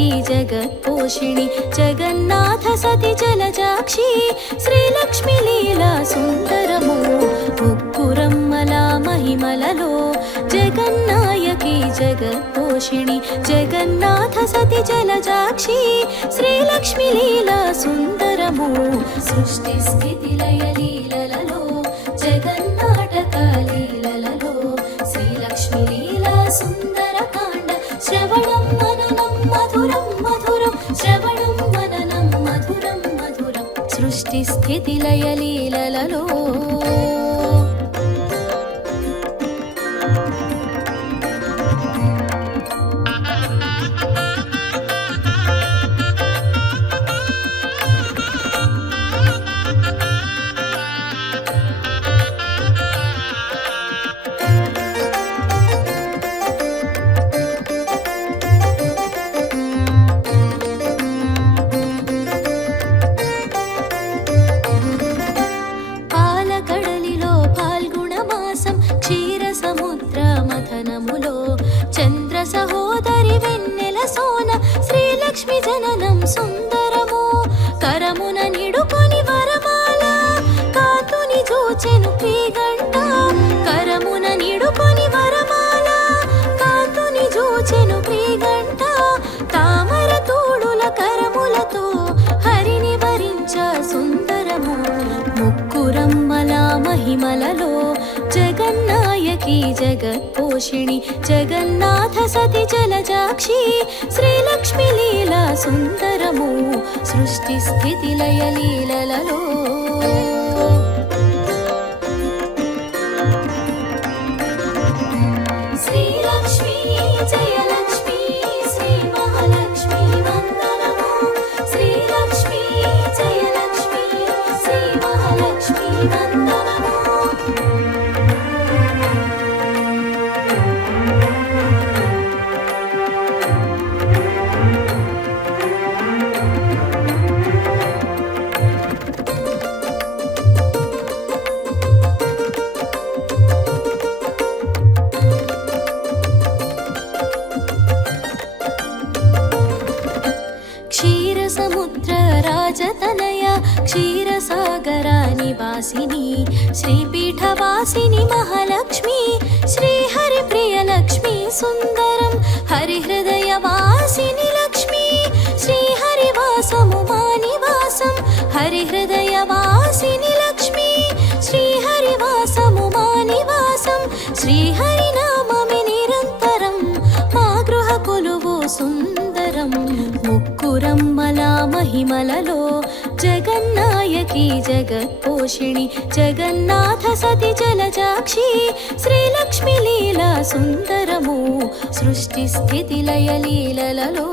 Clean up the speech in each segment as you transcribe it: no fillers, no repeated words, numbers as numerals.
जगन्नायकी जगत्पोषिणि जगन्नाथ सति जलजाक्षी श्रीलक्ष्मी लीला सुन्दरमो मुक्कुरम्मला महिमలలో जगन्नायकी जगत्पोषिणि जगन्नाथ सति जलजाक्षी श्रीलक्ष्मी लीला सुन्दरमो सृष्टि स्थिति लय लीलలలో जगन्नाटक लीलలలో श्रीलक्ष्मी लीला सुन्दरकाण्ड श्रवणं मननं मधुरं मधुरं श्रवणं मननं मधुरं मधुरं सृष्टि स्थिति लय लीलలలో చంద్ర సహోదరి వెన్నెల సోన శ్రీలక్ష్మి జననం సుందరమో కరమున నిడుకొని వరమాల కాతుని జోచెను క్రీగంట కరమున నిడుకొని వరమాల కాతుని జోచెను క్రీగంట తామర తోడుల కరములతో హరిని వరించ సుందరమో ముక్కురమ్మల మహిమలలో जगन्नायकी जगत्पोषिणि जगन्नाथ सति जलजाक्षी श्रीलक्ष्मी लीला सुन्दरमो सृष्टि स्थिति लय लीलలలో श्रीलक्ष्मी जयलक्ष्मी श्री महालक्ष्मी वन्दनमो श्रीलक्ष्मी जयलक्ष्मी श्री महालक्ष्मी वन्दनमो राजतनया क्षीरसागरा निवासिनी श्रीपीठवासिनी महालक्ष्मी श्रीहरिप्रियलक्ष्मी सुन्दरं हरिहृदयवासिनी लक्ष्मी श्रीहरिवासमुमानिवासं हरिहृदयवासिनी लक्ष्मी श्रीहरिवासमुमानिवासं श्रीहरिनाममे निरन्तरं मा गृहकुलुवो सुन्दरं मुक्कुरम्मला महिमలలో जगन्नायकी जगत्पोषिणि जगन्नाथ सति जलजाक्षी श्रीलक्ष्मी लीला सुन्दरमो सृष्टि स्थिति लय लीलలలో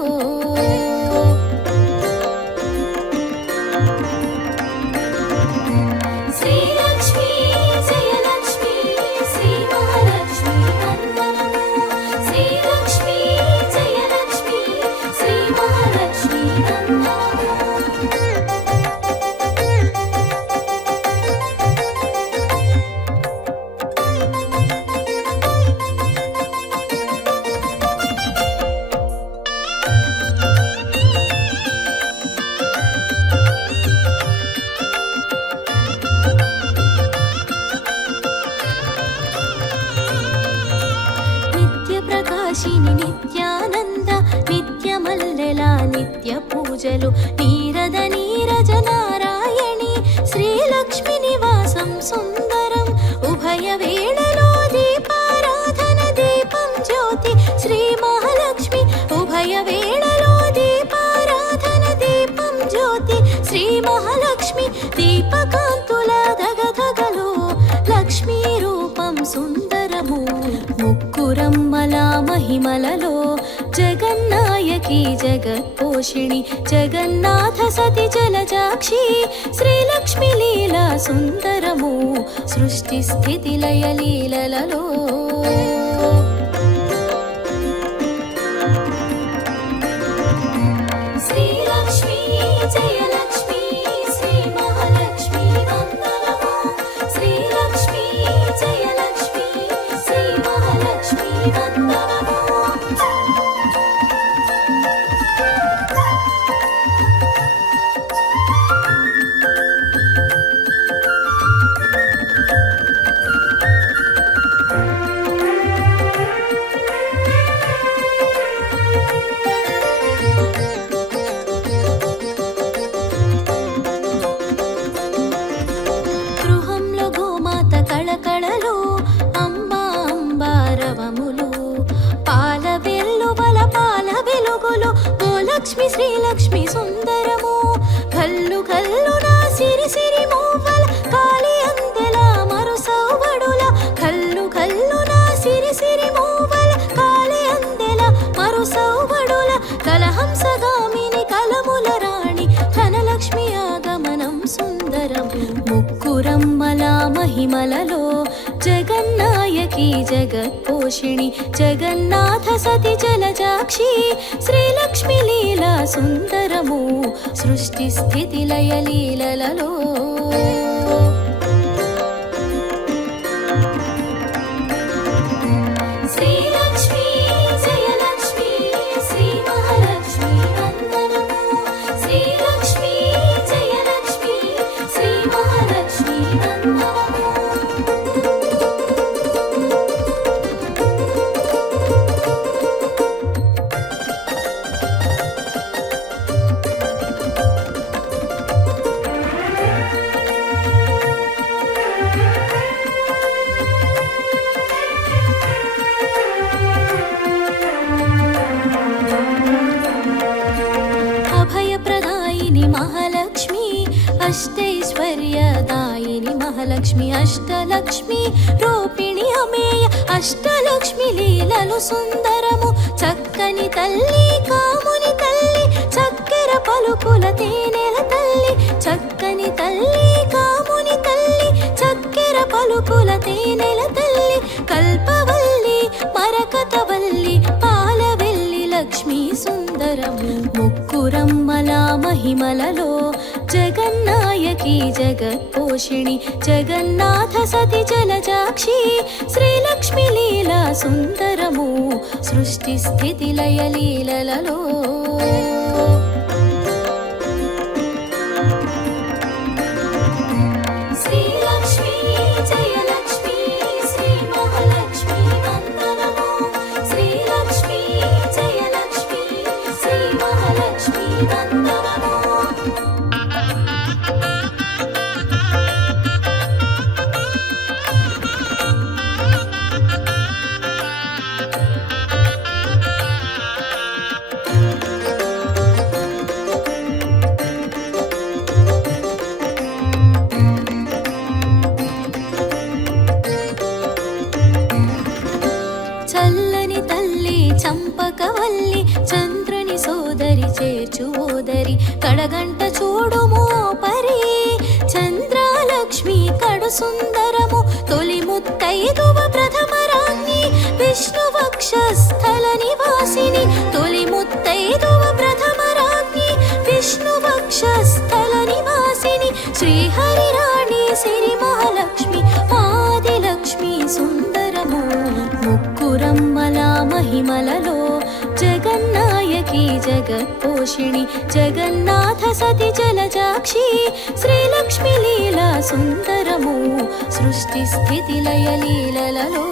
श्रीलक्ष्मी जयलक्ष्मी श्री महालक्ष्मी वन्दनमो श्रीलक्ष्मी जयलक्ष्मी श्री महालक्ष्मी वन्दनमो నిత్యానంద నిత్యమల్లెల నిత్య పూజలు నీరద నీరజ నారాయణి శ్రీలక్ష్మి నివాసం సుందరం ఉభయ వేళలో దీపారాధన దీపం జ్యోతి శ్రీ మహాలక్ష్మి ఉభయ వేళలో దీపారాధన దీపం జ్యోతి శ్రీ మహాలక్ష్మి దీపకాంతుల ధగధగలో లక్ష్మీ రూపం సుందరము ముక్కురమ్మల महिमలలో जगन्नायकी जगत्पोषिणि जगन्नाथ सति जलजाक्षी श्रीलक्ष्मी लीला सुन्दरमो सृष्टि स्थिति लय लीलలలో श्रीलक्ष्मी जयलक्ष्मी श्री महालक्ष्मी वन्दनमो श्रीलक्ष्मी जयलक्ष्मी श्री महालक्ष्मी वन्दनमो లక్ష్మి శ్రీలక్ష్మి సుందరము కల్లు కల్లు నా సిరి సిరి మూవల కాలి అందెల మరుసౌబడుల కల్లు కల్లు నా సిరి సిరి మూవల కాలి అందెల మరుసౌబడుల కలహంసగామిని కలముల రాణి ధనలక్ష్మి ఆగమనం సుందరం ముక్కురమ్మల మహిమలలో జగన్నాయకి జగత్పోషిణి జగన్నాథ సతి జలజాక్షి శ్రీలక్ష్మి లీలా సుందరము సృష్టి స్థితి లయ లీలలలో శ్రీలక్ష్మి జయలక్ష్మి శ్రీ మహాలక్ష్మి వందనము శ్రీలక్ష్మి జయలక్ష్మి శ్రీ మహాలక్ష్మి వందనము అభయప్రదాయిని మహాలక్ష్మి అష్టైశ్వర్యదాయిని మహాలక్ష్మి అష్టలక్ష్మి రూపిణి అమేయ అష్టలక్ష్మి లీలలు సుందరము చక్కని తల్లి కాముని తల్లి చక్కెర పలుకుల తేనెల తల్లి చక్కని తల్లి కాముని తల్లి చక్కెర పలుకుల తేనెల తల్లి కల్పవల్లి మరకతవల్లి పాలవెల్లి లక్ష్మీ సుందరము ముక్కురమ్మల మహిమలలో జగన్నాయకి జగత్పోషిణి జగన్నాథ సతి జలజాక్షి శ్రీలక్ష్మి లీలా సుందరము సృష్టి స్థితి లయ లీలలలో శ్రీలక్ష్మి జయలక్ష్మి శ్రీ మహాలక్ష్మి వందనము శ్రీలక్ష్మి జయలక్ష్మి శ్రీ మహాలక్ష్మి వందనము చల్లని తల్లి చంపకవల్లి చంద్రుని సోదరి చేర్చువోదరి కడగంట చూడుమో పరి చంద్రాలక్ష్మి కడు సుందరము తొలి ముత్తైదువ ప్రథమ రాణి విష్ణువక్షస్థల నివాసిని తొలి ముత్తైదువ ప్రథమ రాణి విష్ణువక్షస్థల నివాసిని శ్రీహరి రాణి సిరి మహాలక్ష్మి ఆదిలక్ష్మి సుందరము ముక్కురమ్మల మహిమలలో జగన్నాయకి జగత్పోషిణి జగన్నాథ సతి జలజాక్షి శ్రీలక్ష్మి లీలా సుందరము సృష్టి స్థితి లయ లీలలలో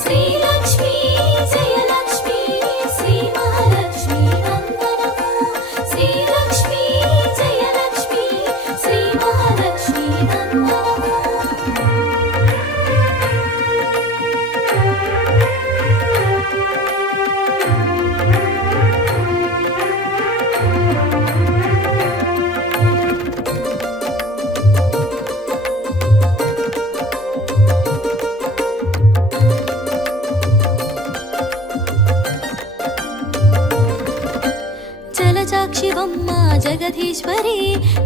శ్రీలక్ష్మి జయలక్ష్మి శ్రీ మహాలక్ష్మి వందనము శ్రీలక్ష్మి జయలక్ష్మి శ్రీ మహాలక్ష్మి వందనము జలజాక్షివమ్మ జగదీశ్వరి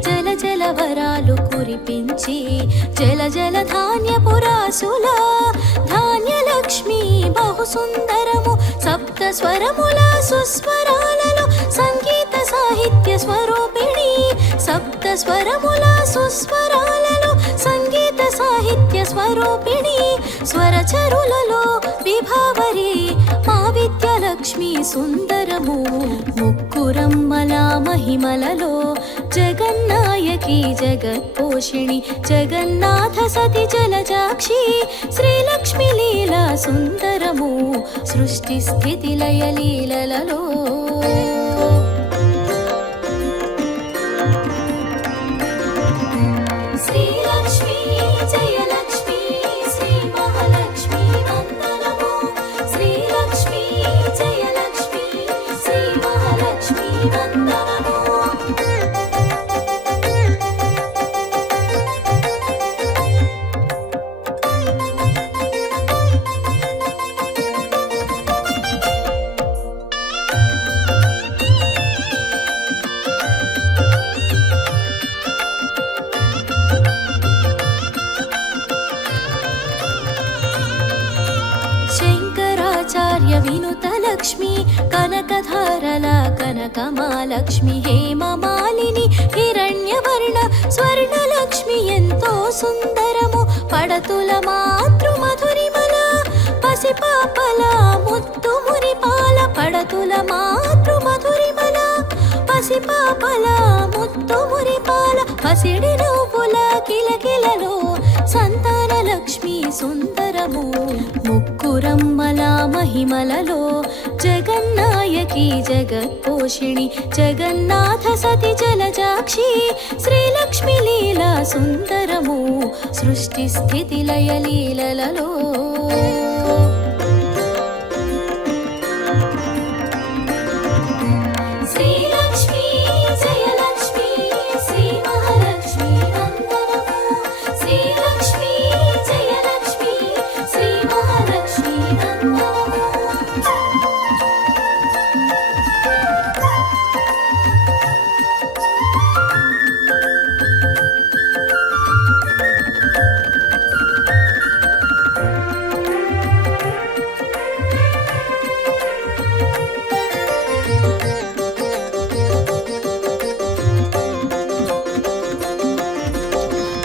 జల జల వరాలు కురిపించి జల జల ధాన్యపురాసుల ధాన్యలక్ష్మి బహు సుందరము సప్త స్వరముల సుస్వరాలలో సంగీత సాహిత్య స్వరూపిణి సప్త స్వరముల సుస్వరాలలో సంగీత సాహిత్య స్వరూపిణి స్వరచరులలో విభావరి మా విద్యాలక్ష్మి సుందరము ముక్కురమ్మల మహిమలలో జగన్నాయకి జగత్పోషిణి జగన్నాథ సతి జలజాక్షి శ్రీలక్ష్మి లీలా సుందరము సృష్టి స్థితి లయ లీలలలో శ్రీలక్ష్మి జయలక్ష్మి శ్రీ మహాలక్ష్మి వందనము వందనము. శంకరాచార్య వినుత లక్ష్మి కనకధారల కనకమాలక్ష్మి హేమమాలిని హిరణ్యవర్ణ స్వర్ణలక్ష్మి ఎంతో సుందరము పడతుల మాతృ మధురిమల పసిపాపల ముత్తు మురిపాల పడతుల మాతృ మధురిమల పసిపాపల ముత్తు మురిపాల పసిడి నవ్వుల కిలకిలలో సంతాన లక్ష్మి సుందరము ముక్కురమ్మల మహిమలలో జగన్నాయకి జగత్పోషిణి జగన్నాథ సతి జలజాక్షి శ్రీలక్ష్మి లీలా సుందరము సృష్టి స్థితి లయ లీలలలో శ్రీలక్ష్మి జయలక్ష్మి శ్రీ మహాలక్ష్మి వందనము. శ్రీలక్ష్మి జయలక్ష్మి శ్రీ మహాలక్ష్మి వందనము.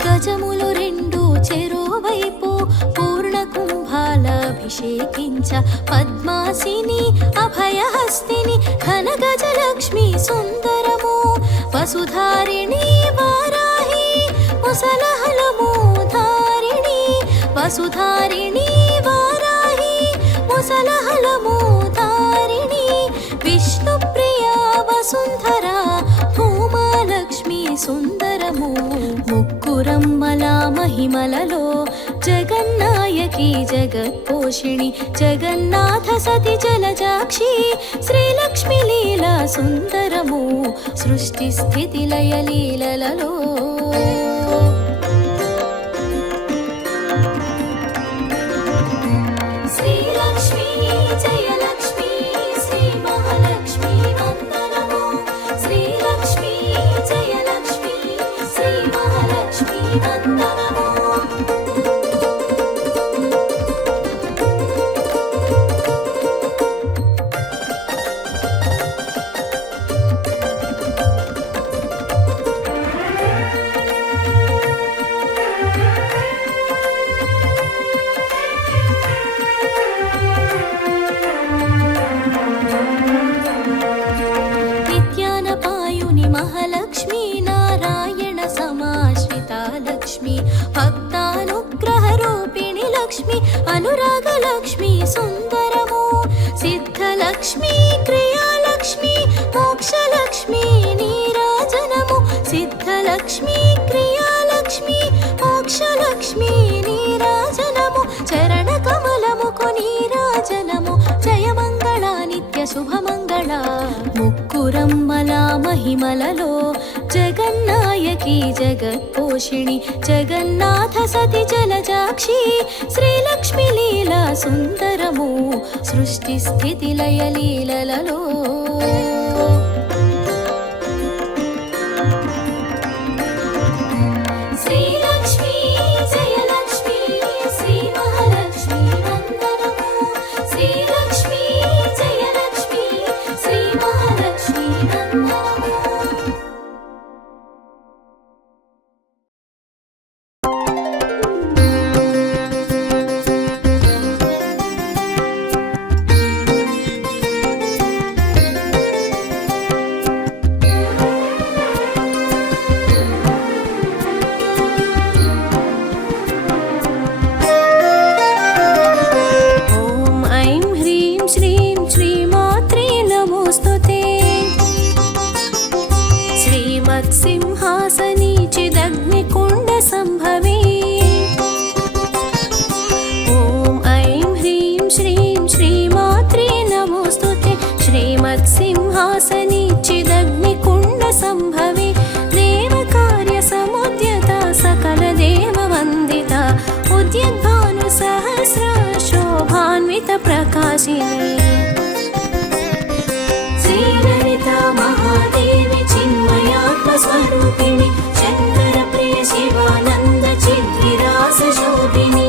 గజములు రెండు చెరోవైపు పూర్ణ కుంభాలభిషేకించ పద్మాసిని అభయహస్తిని ఘన గజలక్ష్మి సుందరము వసుధారిణి వారాహి ముసలహలము ధారిణి వసుధారిణి వారాహి ముసలహలము ధారిణి విష్ణుప్రియ వసుంధర భూమాలక్ష్మి సుందరము ముక్కురమ్మల మహిమలలో జగన్నాయకి జగత్పోషిణి జగన్నాథ సతి జలజాక్షి శ్రీలక్ష్మి లీలా సుందరము సృష్టి స్థితి లయ లీలలలో శ్రీలక్ష్మి జయలక్ష్మి శ్రీ మహాలక్ష్మి వందనము. శ్రీలక్ష్మి జయలక్ష్మి శ్రీ మహాలక్ష్మి వందనము. నిత్యానపాయుని మహాలక్ష్మి నారాయణ సమాశ్రితా లక్ష్మి భక్తానుగ్రహ రూపిణి లక్ష్మి అనురాగ లక్ష్మి సుందరము సిద్ధలక్ష్మి క్రియాలక్ష్మి మోక్షలక్ష్మి నీరాజనము సిద్ధలక్ష్మి క్రియాలక్ష్మి మోక్షలక్ష్మి నీరాజనము చరణ కమలముకు నీరాజనము జయమంగళ నిత్య శుభమంగళ ముక్కురమ్మల మహిమలలో జగన్నాయకి జగత్పోషిణి జగన్నాథ సతి జలజాక్షి శ్రీలక్ష్మి లీలా సుందరము సృష్టి స్థితి లయ లీలలలో శ్రీలక్ష్మి జయలక్ష్మి శ్రీ మహాలక్ష్మి వందనము. శ్రీలక్ష్మి జయలక్ష్మి శ్రీ మహాలక్ష్మి వందనము. సింహాసనీ చిదగ్నికుండ సంభవే ఓం ఐం హ్రీం శ్రీం శ్రీమాత్రే నమోస్తుతే శ్రీమత్సింహాసనీ చిద संभवे देवकार्यसमुद्यता सकलदेववन्दिता उद्यद्भानुसहस्रा शोभान्वितप्रकाशिनी श्रीललिता महादेवी चिन्मयात्मस्वरूपिणि शङ्करप्रिय शिवानन्द चिद्विलासशोभिनी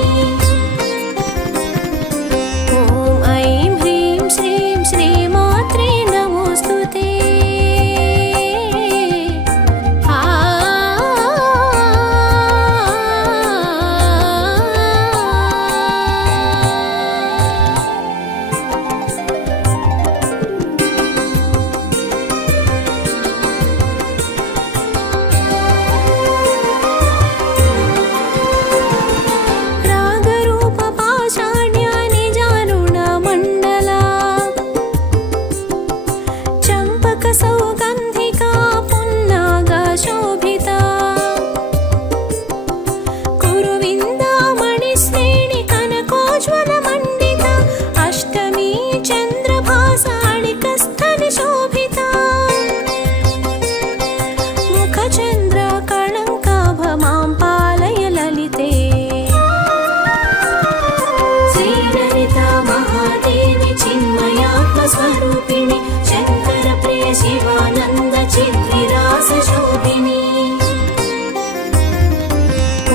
स्वरूपिणि शङ्करप्रिय शिवानन्द चिद्विलासशोभिनी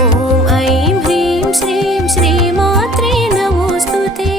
ॐ ऐं ह्रीं श्रीं श्रीमात्रे नमोऽस्तु ते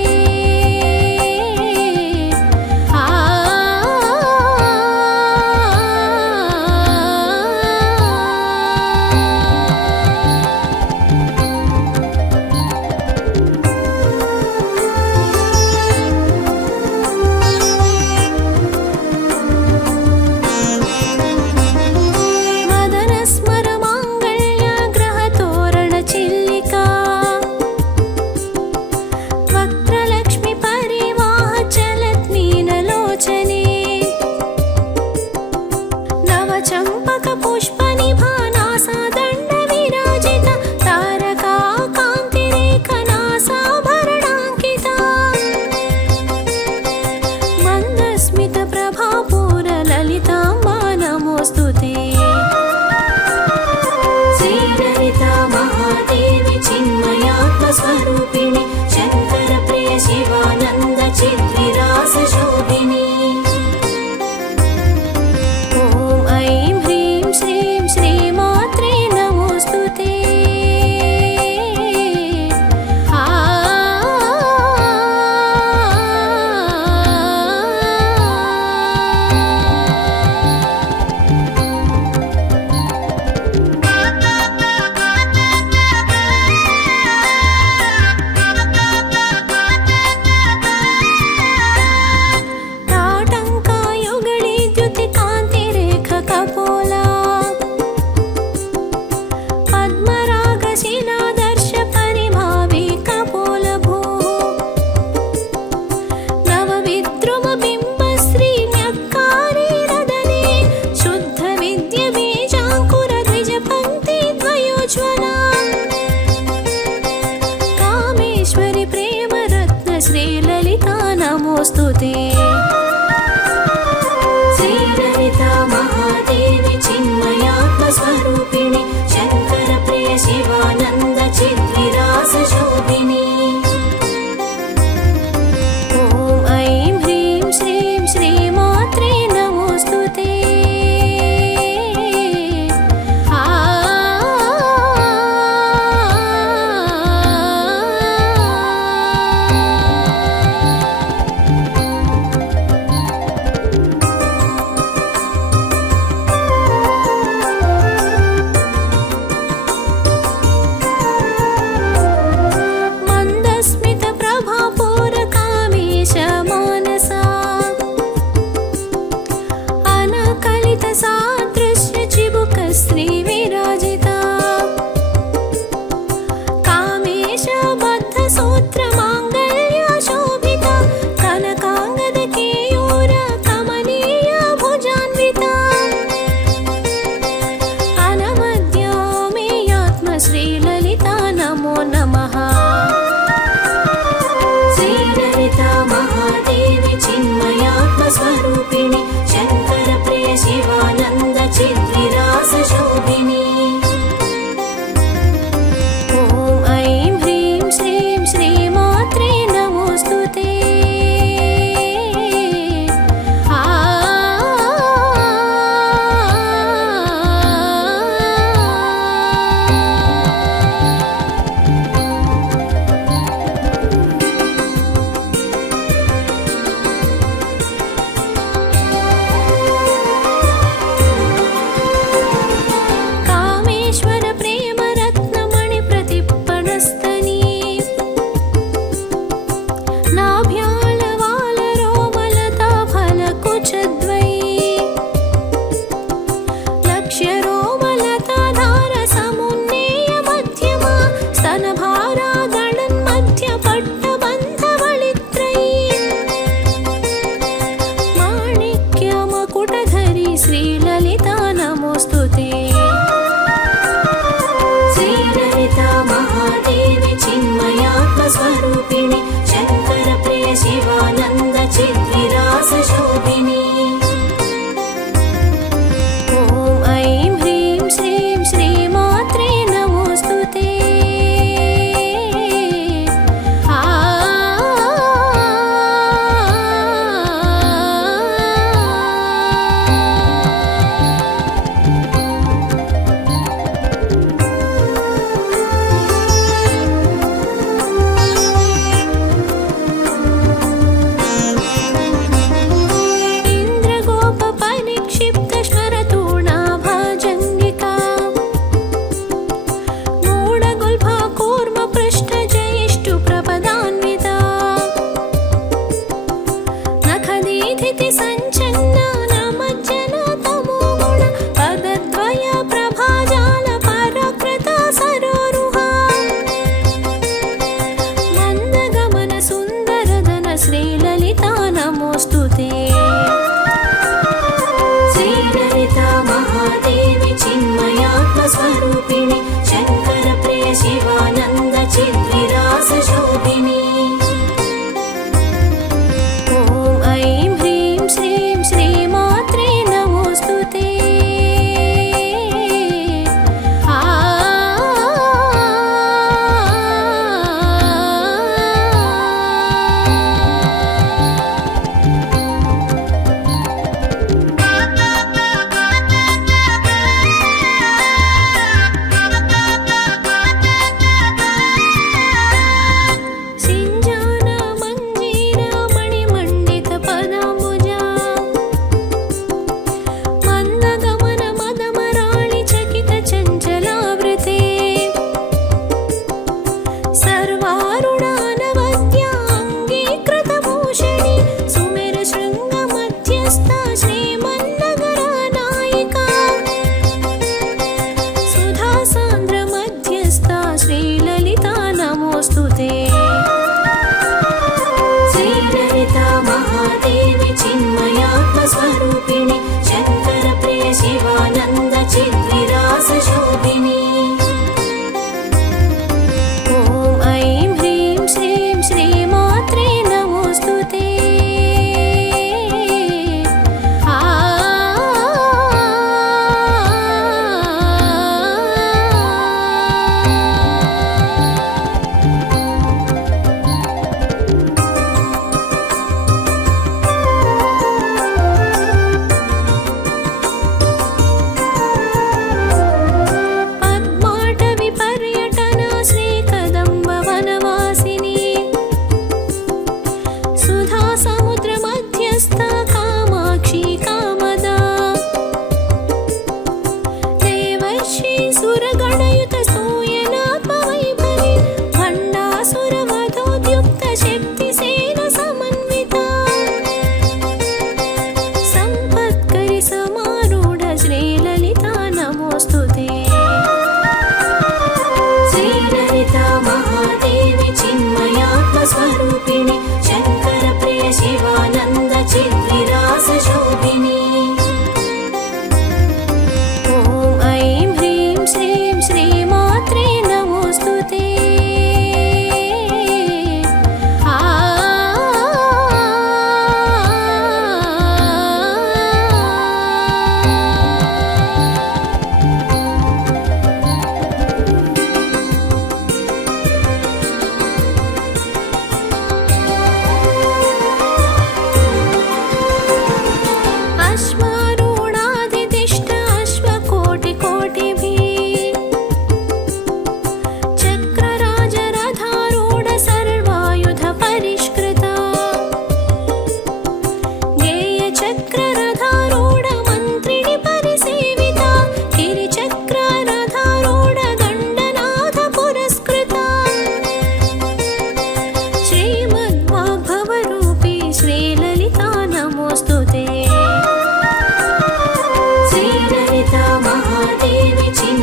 स्वरूपिणि शङ्करप्रिय शिवानन्द चिद्विलासशोभिनी ॐ ऐं ह्रीं श्रीं श्रीमात्रे नमोऽस्तु ते श्रीललिता नमोऽस्तु ते श्रीललिता महादेवी चिन्मयात्मस्वरूपिणि शङ्करप्रिय शिवानन्द चिद्विलासशोभिनी ॐ ऐं ह्रीं श्रीं श्रीमात्रे नमोऽस्तु ते श्रीललिता नमो नमः श्रीललिता महादेवी चिन्मयात्मस्वरूपिणि शङ्करप्रिय शिवानन्द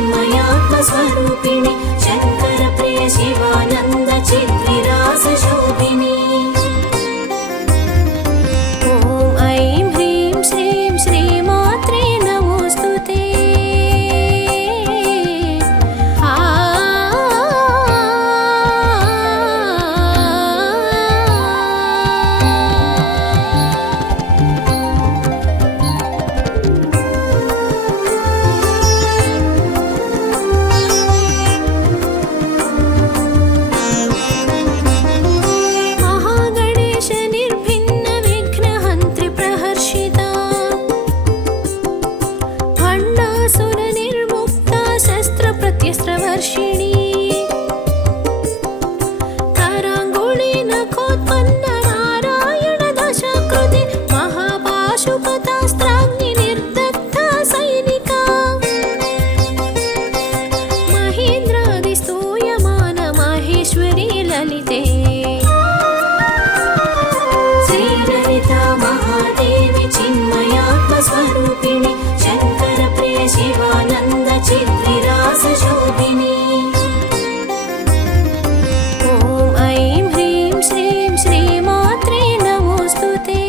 चिन्मयात्मस्वरूपिणि शङ्करप्रिय शिवानन्द चिद्विलासशोभिनि ॐ ऐं ह्रीं श्रीं श्रीमात्रे नमोऽस्तु ते स्वरूपिणि शङ्करप्रिय शिवानन्द चिद्विलासशोभिनि ॐ ऐं ह्रीं श्रीं श्रीमात्रे नमोऽस्तु ते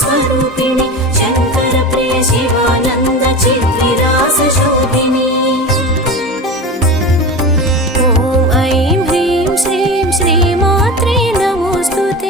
स्वरूपिणि शङ्करप्रिय शिवानन्द चिद्विलासशोभिनि ॐ ऐं ह्रीं श्रीं श्रीमात्रे नमोऽस्तु ते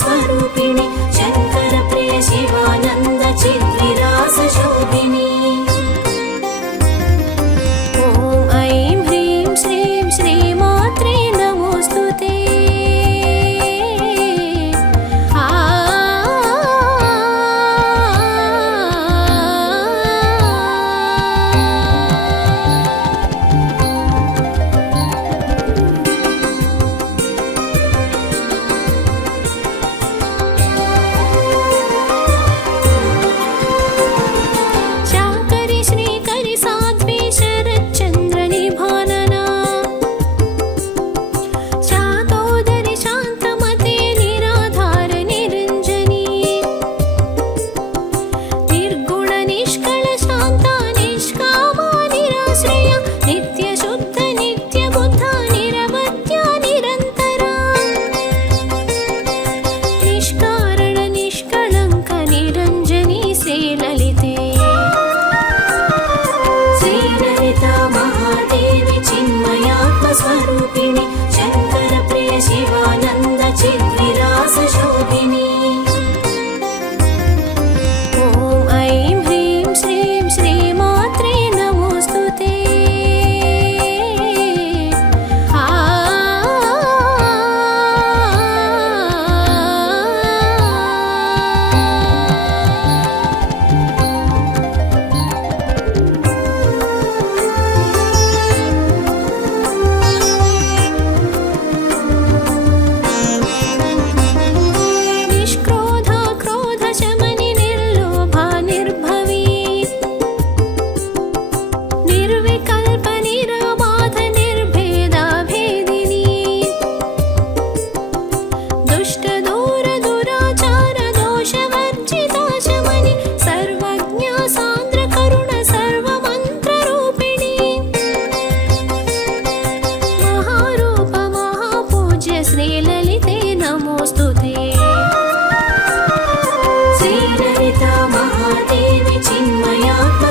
स्वरूपिणि शङ्करप्रिय शिवानन्द चिद्विलासशोभिनि ॐ ऐं ह्रीं श्रीं श्रीमात्रे नमोऽस्तु ते स्वरूपिणि शङ्करप्रिय शिवानन्द चिद्विलासशोभिनि ॐ ऐं ह्रीं श्रीं श्रीमात्रे नमोऽस्तु ते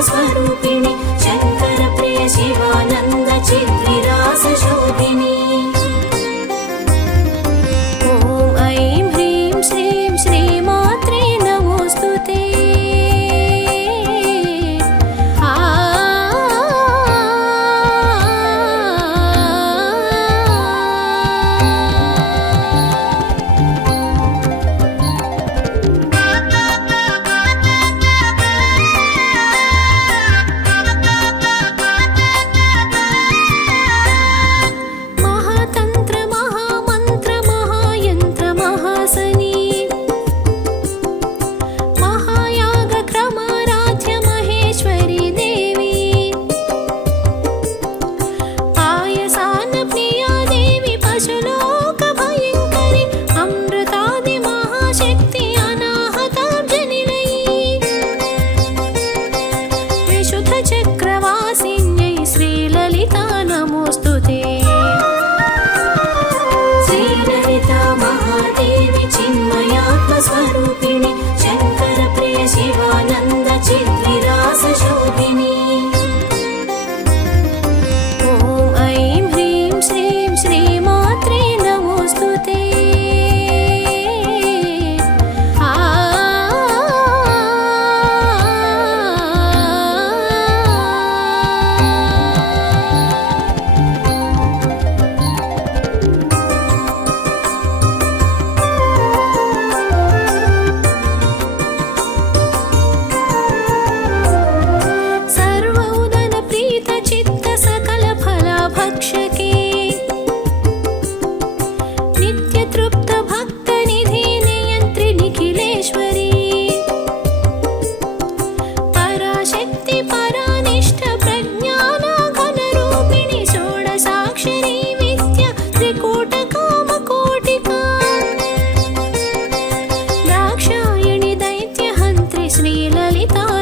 स्वरूपिणि शङ्कर प्रिय शिवानन्द चिद्विलास शोभिनि ॐ ऐं ह्रीं श्रीं श्रीमात्रे नमोऽस्तु ते चक्रवासिन्यै श्रीललिता नमोऽस्तु ते श्रीललिता महादेवी चिन्मयात्मस्वरूपिणि शङ्कर प्रिय शिवानन्द चिद्विलास शोभिनि ॐ ऐं ह्रीं श्रीं श्रीमात्रे नमोऽस्तु ते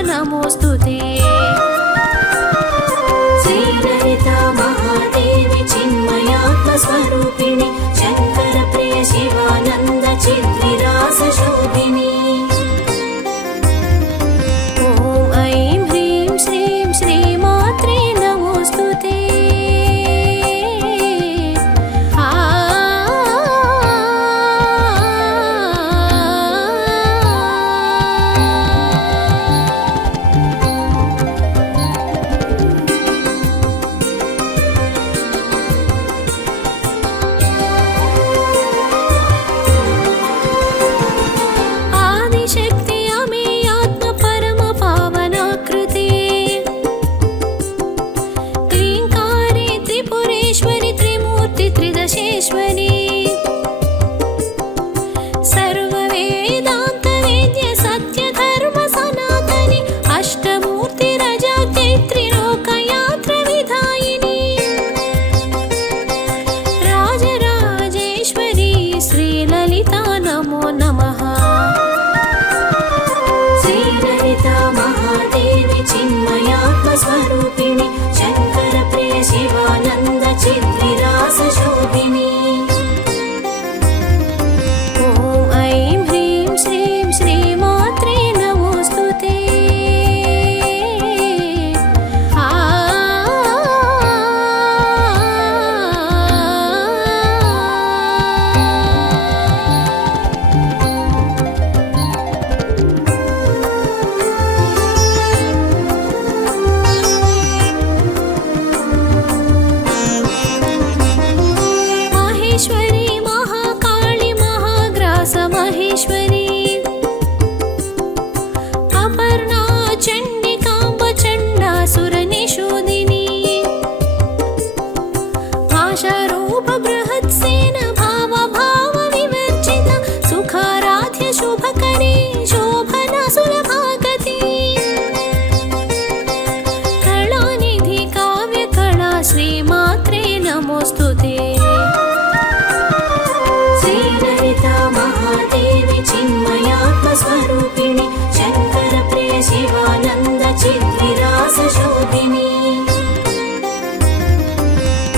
नमोऽस्तु ते श्रीललिता महादेवी चिन्मयात्मस्वरूपिणि शङ्कर प्रिय शिवानन्द चिद्विलास शोभिनि ॐ ऐं ह्रीं श्रीं श्रीमात्रे नमोऽस्तु ते त्रिदशेश्वरी सर्ववेदान्तवेद्य सत्यधर्म सनातनि अष्टमूर्तिरजात्यै त्रिलोकयात्रविधायिनी राजराजेश्वरी श्रीललिता नमो नमः श्रीललिता महादेवी चिन्मयात्मस्वरूपिणि शङ्कर प्रिय शिवानन्द चिद्विलास शोभिनि ॐ ऐं ह्रीं श्रीं श्रीमात्रे नमोऽस्तु ते महेश्वरी महाकाली महाग्रास महेश्वरी अपर्णा चण्डिकाम्ब चण्डासुरनिषूदिनी आशारूप बृहत्सेन भाव भाव विवर्जित सुखाराध्य शुभकरी शोभना सुलभागति कलानिधि काव्यकला श्रीमात्रे नमोऽस्तु ते श्रीललिता महादेवी चिन्मयात्मस्वरूपिणि शङ्कर प्रिय शिवानन्द चिद्विलास शोभिनि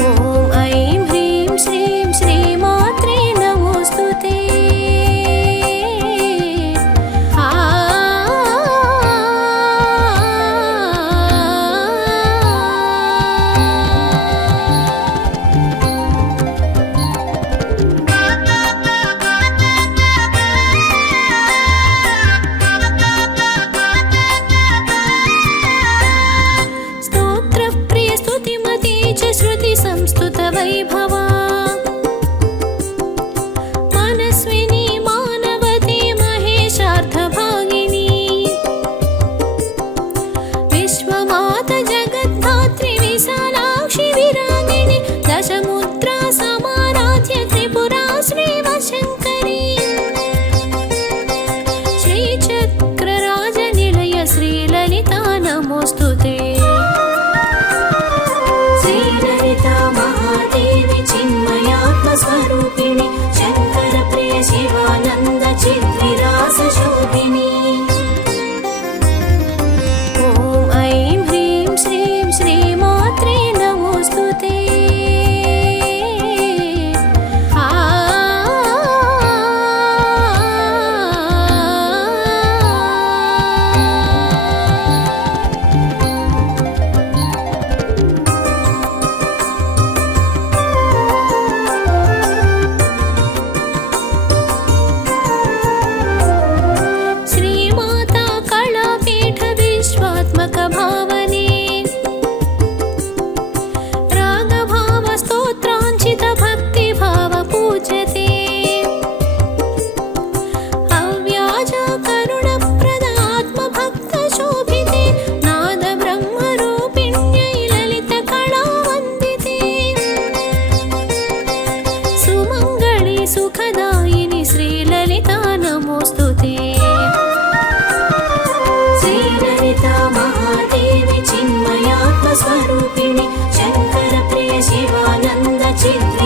ॐ ऐं ह्रीं श्रीं श्रीमात्रे नमोऽस्तु ते भवा मनस्विनी मानवती महेशार्थभागिनी विश्वमाता जगद्धात्री विशालाक्षि विरागिणी दशमुद्रा समाराध्य त्रिपुरा श्रीवशङ्करी श्रीचक्रराजनिलय श्रीललिता नमोऽस्तुते श्रीललिता महादेवी चिन्मयात्मस्वरूपिणि शङ्करप्रिय शिवानन्द चिद्विलासशोभिनी ॐ ऐं ह्रीं श्रीं श्रीमात्रे नमोऽस्तुते श्रीमाता कलापीठ विश्वात्मक भावने रागभाव स्तोत्राञ्चित भक्तिभाव पूज्यते अव्याज करुणप्रद आत्मभक्त शोभिते नाद ब्रह्मरूपिण्यै ललित कला वन्दिते सुमङ्गली सुखदायिनि श्रीललिता नमोऽस्तुते श्रीललिता महादेवी चिन्मयात्मस्वरूपिणि शङ्करप्रिय शिवानन्द चिद्